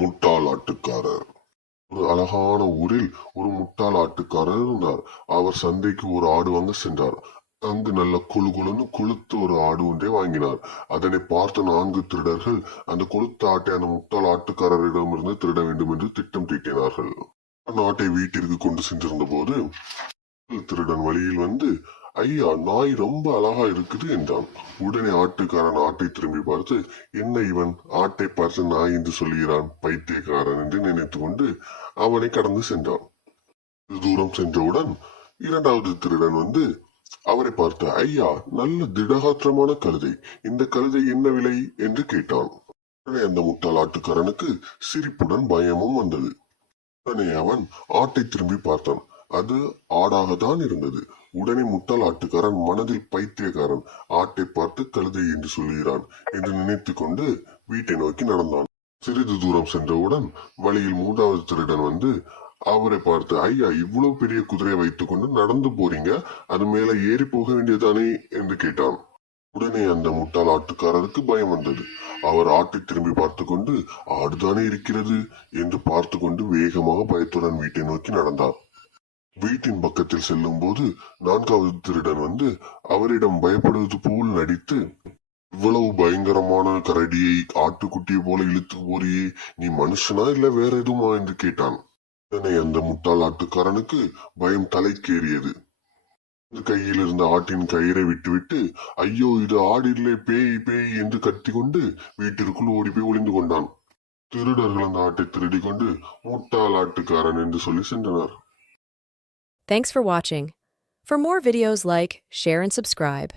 முட்டாள் ஆட்டுக்காரர். ஒரு அழகான ஊரில் ஒரு முட்டாள் ஆட்டுக்காரர் இருந்தார். அவர் சந்தைக்கு ஒரு ஆடு வாங்க சென்றார். அங்கு நல்ல கொழுன்னு கொளுத்த ஒரு ஆடு ஒன்றை வாங்கினார். அதனை பார்த்த 4 திருடர்கள் அந்த கொளுத்த ஆட்டை அந்த முட்டாள் ஆட்டுக்காரரிடமிருந்து திருட வேண்டும் என்று திட்டம் தீட்டினார்கள். அந்த ஆட்டை வீட்டிற்கு கொண்டு சென்றிருந்த போது திருடன் வழியில் வந்து, ஐயா, நாய் ரொம்ப அழகா இருக்குது என்றான். உடனே ஆட்டுக்காரன் ஆட்டை திரும்பி பார்த்து, என்ன இவன் ஆட்டை பார்த்து நாய் என்று சொல்கிறான், பைத்தியக்காரன் என்று நினைத்து கொண்டு அவனை கடந்து சென்றான். தூரம் சென்றவுடன் 2வது திருடன் வந்து அவரை பார்த்து, ஐயா, நல்ல திடகாத்திரமான கழுதை, இந்த கழுதை என்ன விலை என்று கேட்டான். உடனே அந்த முட்டாள் ஆட்டுக்காரனுக்கு சிரிப்புடன் பயமும் வந்தது. உடனே அவன் ஆட்டை திரும்பி பார்த்தான். அது ஆடாகத்தான் இருந்தது. உடனே முட்டாள் ஆட்டுக்காரன் மனதில் பைத்தியக்காரன் ஆட்டை பார்த்து கழுதை என்று சொல்கிறான் என்று நினைத்து கொண்டு வீட்டை நோக்கி நடந்தான். சிறிது தூரம் சென்றவுடன் வழியில் 3வது திருடன் வந்து அவரை பார்த்து, ஐயா, இவ்வளவு பெரிய குதிரையை வைத்துக் கொண்டு நடந்து போறீங்க, அது மேல ஏறி போக வேண்டியதானே என்று கேட்டான். உடனே அந்த முட்டாள் ஆட்டுக்காரருக்கு பயம் வந்தது. அவர் ஆட்டை திரும்பி பார்த்து கொண்டு, ஆடுதானே இருக்கிறது என்று பார்த்து கொண்டு வேகமாக பயத்துடன் வீட்டை நோக்கி நடந்தார். வீட்டின் பக்கத்தில் செல்லும் போது 4வது திருடன் வந்து அவரிடம் பயப்படுவது போல் நடித்து, இவ்வளவு பயங்கரமான கரடியை ஆட்டுக்குட்டியை போல இழுத்து போறியே, நீ மனுஷனா இல்ல வேற எதுவுமா என்று கேட்டான். உடனே அந்த முட்டாள் ஆட்டுக்காரனுக்கு பயம் தலைக்கேறியது. கையில் இருந்த ஆட்டின் கயிறை விட்டுவிட்டு, ஐயோ, இது ஆடு இல்லை, பேய் பேய் என்று கத்திக்கொண்டு வீட்டிற்குள் ஓடி போய் ஒளிந்து கொண்டான். திருடர்கள் அந்த ஆட்டை திருடி கொண்டு முட்டாள் ஆட்டுக்காரன் என்று சொல்லி சென்றனர். Thanks for watching. For more videos like, share and subscribe.